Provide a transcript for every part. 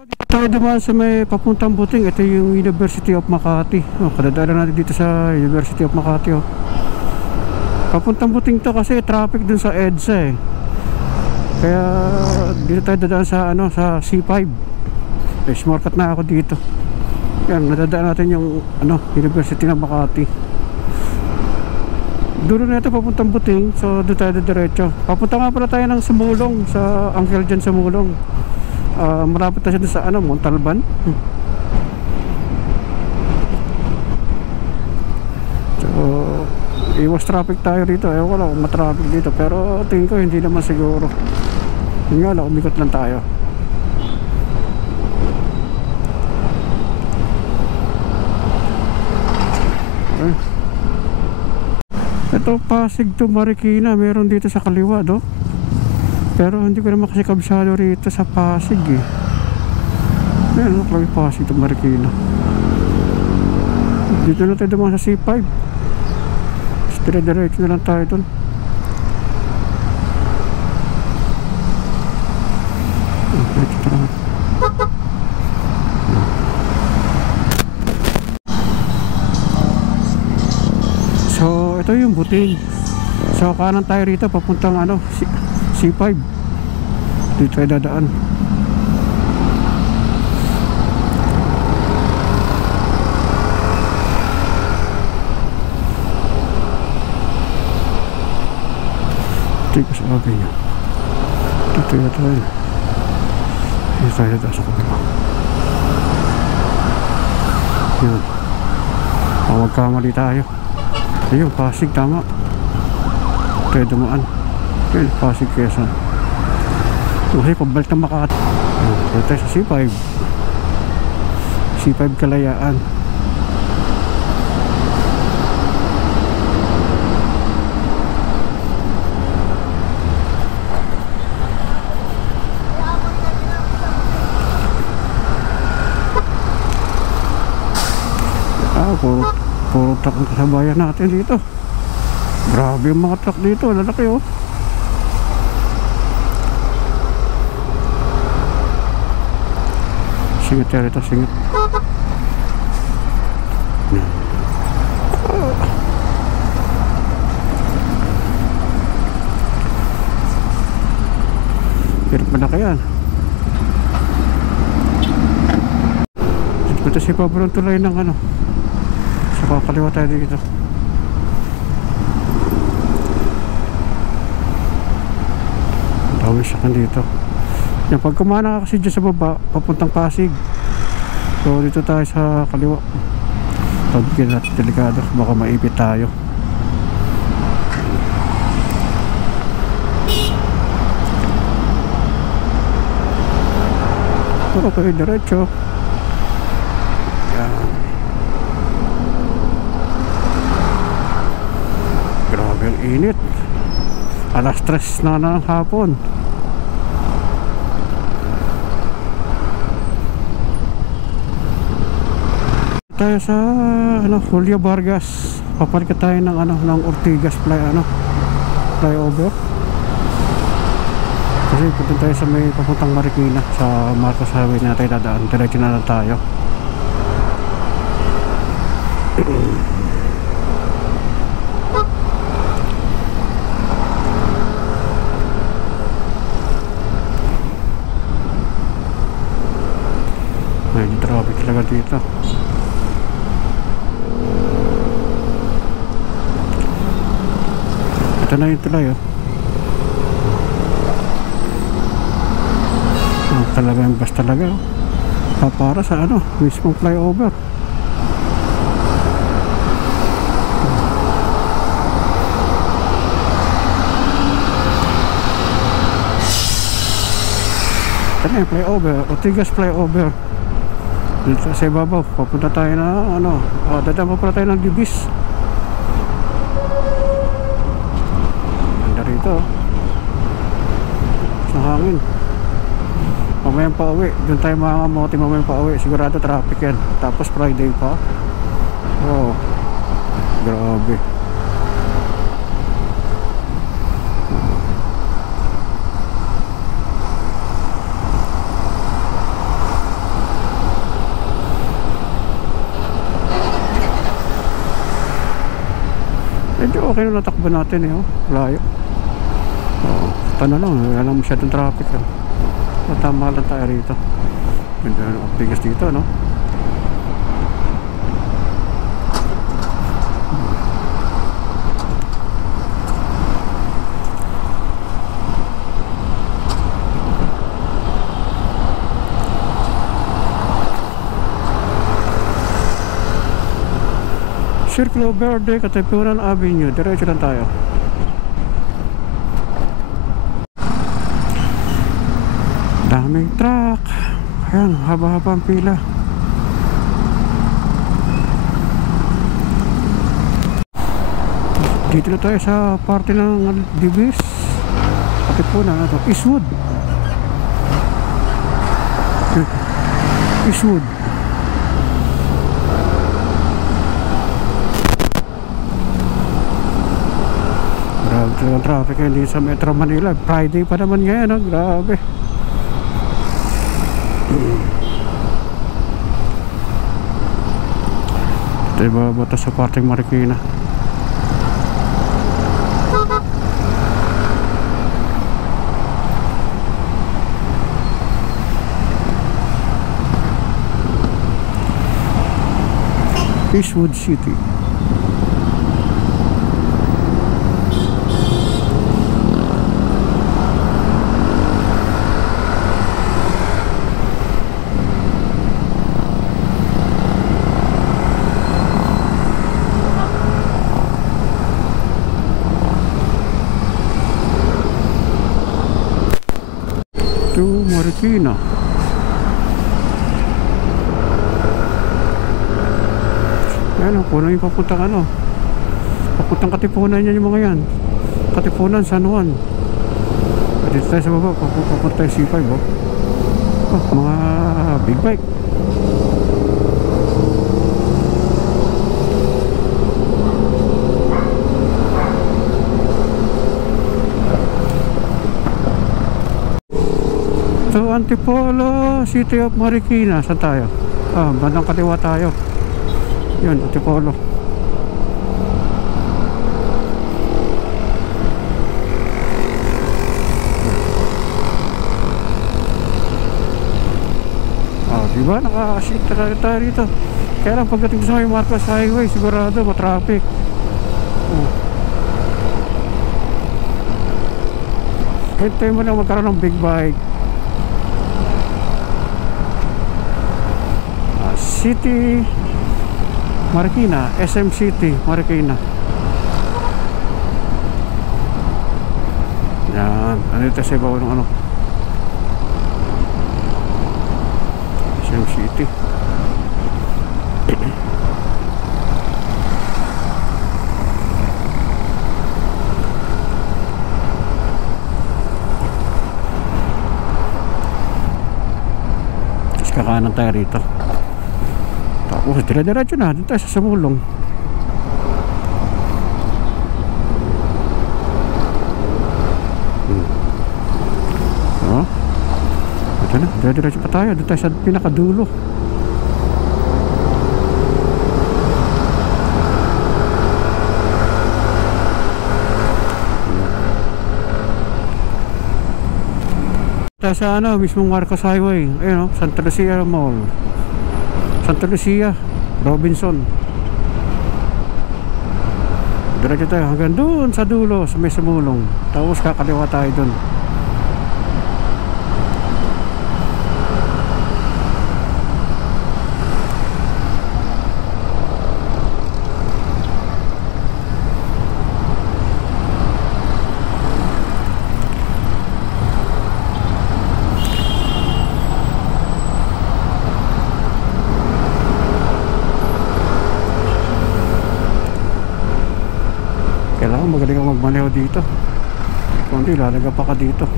Dito tayo naman sa may papuntang Buting. Ito yung University of Makati. Kadadaanan natin dito sa University of Makati. Papuntang Buting to kasi traffic dun sa EDSA eh. Kaya dito tayo dadaan sa sa C5. Shortcut na ako dito. Yan, nadadaan natin yung University ng Makati. Dulo na ito papuntang Buting. So doon tayo diretso. Papunta nga pala tayo ng Sumulong, sa Uncle Jan Sumulong. Malapit na siya sa Montalban. So iwas traffic tayo dito. Ewan ko lang kung matraffic dito, pero tingin ko hindi naman siguro. Yun nga lang, umikot lang tayo. Okay. Ito Pasig to Marikina, meron dito sa kaliwa do. Pero hindi ko naman kasi kabisado rito sa Pasig eh. Ayan, lagi Pasig to Marikina. Dito na tayo naman sa C5. Dire-diretso na lang tayo dun. So ito yung Buting. So kanan tayo rito papuntang C5. Dito tayo dadaan. Dito sa akin niya. Dito tayo tayo. Dito tayo dadaan sa kabila. Yan. Magkamali tayo. Ayun, Pasig, tama. Tayo dumaan. Yan, Pasig, Quezon. Okay, pabalik ng Makati. Dito tayo sa C5. C5 Kalayaan. Puro truck ang kasabayan natin dito. Grabe yung mga truck dito, lalaki oh. Singit yan ito, singit. Hirap malaki yan. Ito si paborong tulay ng so kakaliwa tayo dito. Dawis siya dito. Yan, pag kumana ka kasi dyan sa baba papuntang Pasig, so dito tayo sa kaliwa. Pagbikin natin delikado, baka maipit tayo. Okay, diretso. Yan. Grabe ang init. Alas 3 na ng hapon. Tayo sa Julio Vargas. Papalit tayo ng ng Ortigas flyover. Kasi punta tayo sa may papuntang Marikina, sa Marcos Highway na tayo dadaan. Diretso na lang tayo. May traffic talaga dito. Ito na yung tulay oh. Talagang bus talaga oh. Para sa mismong flyover. Ito na yung flyover, Ortigas flyover. Dito sa ibabaw, papunta tayo na dadaan pa pala tayo ng Libis. Ganda rito sa hangin. Mamayang pa uwi, doon tayo mga mote mamayang pa uwi. Sigurado traffic yan. Tapos Friday pa. Wow, grabe. okay na natakbo natin eh, oh. Layo. Oo, tana lang, wala lang masyadong traffic eh. Tama lang tayo rito. Ganda ang bigas dito, no? Circulo Verde, Katipunan Avenue. Diretso lang tayo. Daming truck. Ayan, haba-haba ang pila. Dito na tayo sa parte ng Dibis. Katipunan, ito, Eastwood. Eastwood. Grabe talagang traffic hindi sa Metro Manila. Friday pa naman ngayon, oh. Grabe. Ito yung babata sa parteng Marikina. Eastwood City. To Marikina. Ayan, puno yung papuntang ano, papuntang Katipunan yan yung mga yan. Katipunan, San Juan. Dito tayo sa baba, papunta tayo C5, oh. Oh, mga big bike. So, Antipolo, City of Marikina. Saan tayo? Ah, bandang kaliwa tayo. Yun, Antipolo. Ah, diba? Nakakasip talaga tayo rito. Kaya lang pagdating sa may Marcos Highway, sigurado matraffic. Oh. Hintayin mo na magkaroon ng big bike. City Marikina, SM City Marikina. Yan, ano ito sa ibaw ng ano, SM City. Tapos kakanan tayo rito. Tapos dire-diretso na dito tayo sa Sumulong. Oh, ito na, dire-diretso pa tayo. Dito tayo sa pinakadulo. Tayo sa ano, mismong Marcos Highway. Ayun, Santa Lucia Mall, Santa Lucia, Robinson. Diretso tayo hanggang doon sa dulo, sa may Sumulong. Tapos kakaliwa tayo doon. Kailangan magaling ka magmaneho dito. Kung hindi, lalaga pa ka dito.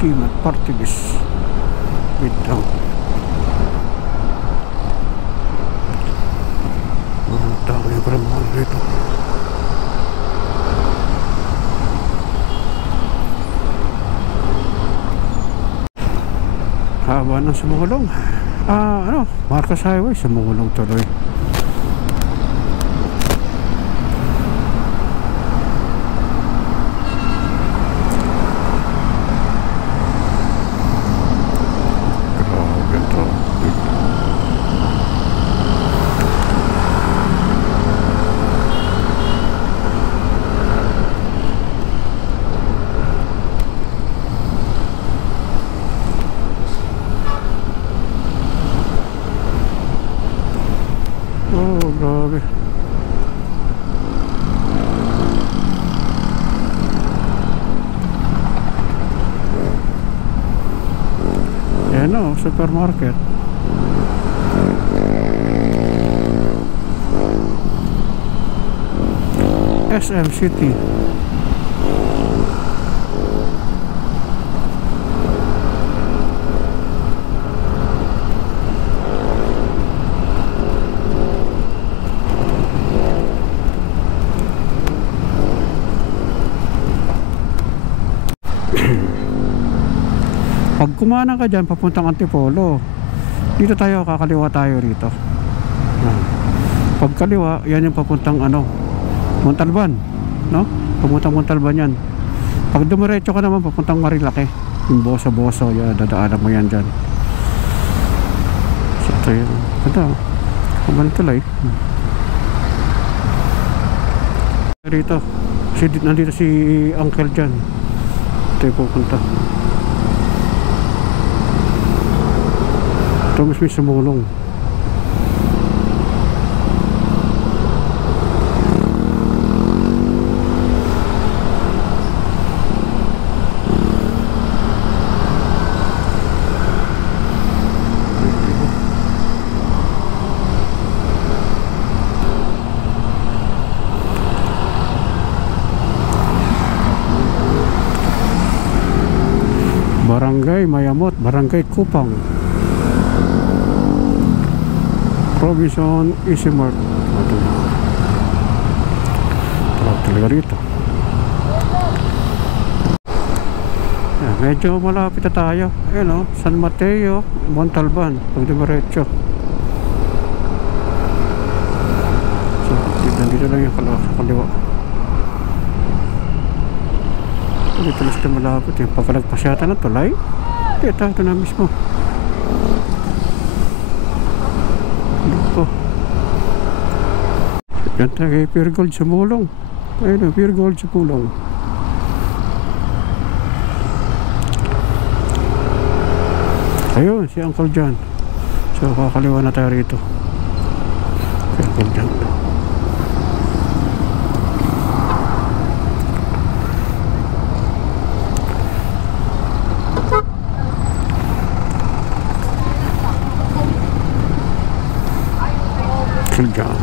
Kimat Partigis. Wait lang. Dami ko rin mga dito. Haba ng Sumulong. Marcos Highway, Sumulong tuloy. Ano, supermarket. SM City. Pag kumana ka dyan papuntang Antipolo, dito tayo, kakaliwa tayo rito. Pag kaliwa, yan yung papuntang ano, Montalban, no? Papuntang Montalban yan. Pag dumiretso ka naman papuntang Marilake, yung Boso-Boso, yan, dadaanan mo yan dyan. So ito yun, ito, kumain tuloy. Rito, nandito si Uncle dyan. Ito yung pupunta. Ito mas may sumulong. Barangay Mayamot, Barangay Kupang, Robinson Easy-Mart. Tarap talaga rito. Yan, medyo malapit na tayo. Ayan o, San Mateo, Montalban, pag dumiretso. So, dito lang yung kaliwa. Dito na sila malapit. Yung pagkalagpasyata ng tulay, ito na mismo. Ito. Yan tayo, Pure Gold Sumulong. Ayun, Pure Gold Sumulong. Ayun, si Uncle John. So, kakaliwa na tayo rito. Si Uncle John. Uncle John.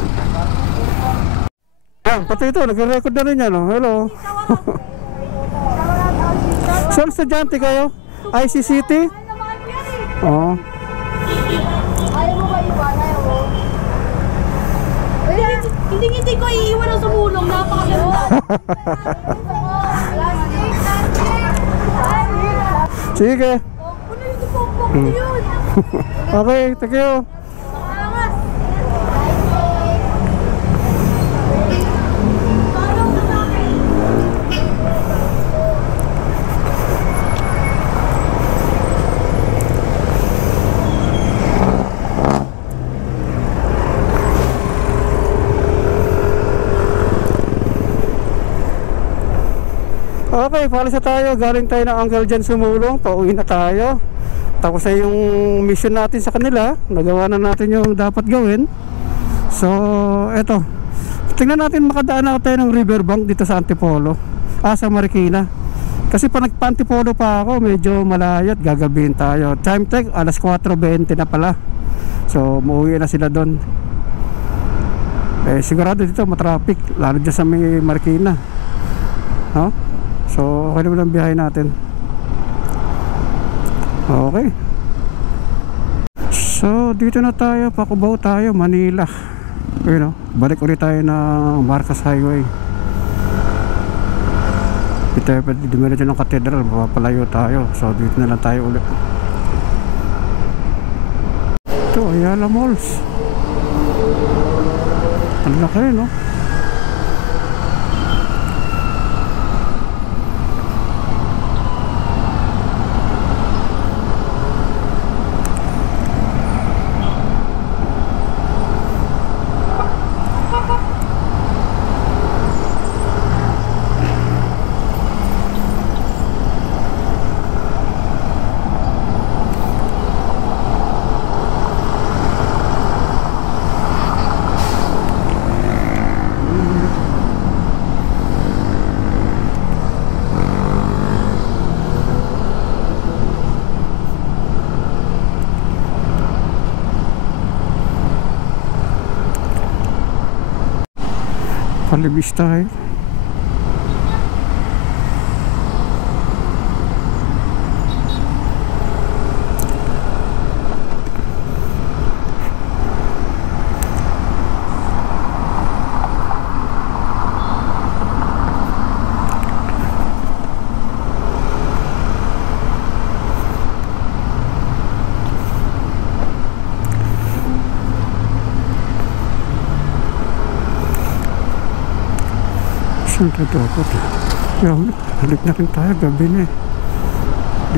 Yan, pati ito, nag-record na rin yan. Oh. Hello. Saan estudyante kayo? ICCT? Oo. Ayaw mo ba iwan? Ayaw mo? Hindi ko iiwan ang sumulong. Napakaganda. Sige. Ano yung tupok yun? Okay, thank you. Okay, paalis na tayo. Galing tayo ng Uncle John Sumulong. Pauwi na tayo. Tapos ay yung mission natin sa kanila. Nagawa na natin yung dapat gawin. So, eto. Tingnan natin makadaan na tayo ng riverbank dito sa Antipolo. Sa Marikina. Kasi pa nagpa-Antipolo pa ako, medyo malayo at gagabihin tayo. Time check, alas 4:20 na pala. So, muuwi na sila doon. Sigurado dito matraffic. Lalo dyan sa may Marikina. No? So, okay naman ang biyahe natin. Okay. So, dito na tayo. Pakubaw tayo, Manila. Ayun, no? Balik ulit tayo ng Marcos Highway. Dito tayo dumiretso ng Cathedral. Mapapalayo tayo. So, dito na lang tayo ulit. Ito, Ayala Malls. Ang laki, no? Nakalibis tayo. Saan tayo dapat? Yan, halik na rin tayo, gabi na eh.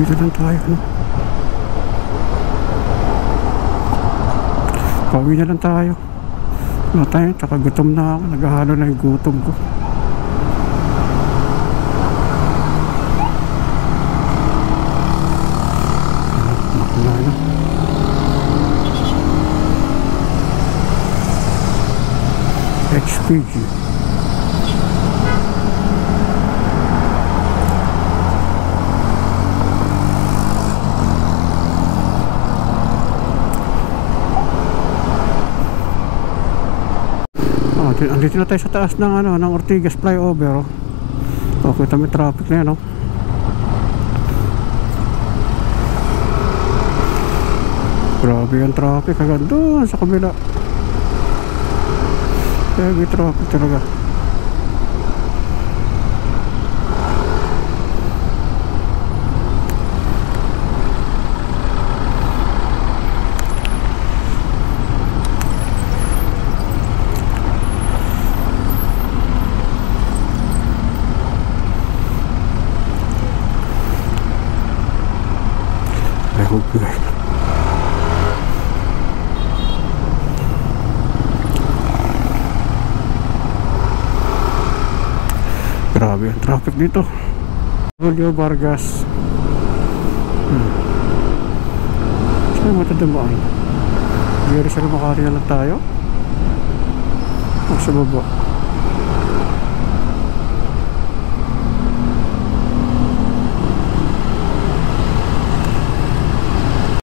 Dito lang tayo, ano? Pauwi na lang tayo. Ano tayo, gutom na ako. Naghahalo na yung gutom ko. Nakula na. HPG. Andito na tayo sa taas ng ng Ortigas flyover. Oh, kita may traffic na yan, oh. Grabe yung traffic hanggang doon sa kabila. Heavy traffic talaga. I hope you guys. Grabe ang traffic dito. Julio Vargas. Saan matadamaan? Gary sa Makati na lang tayo. O sa baba.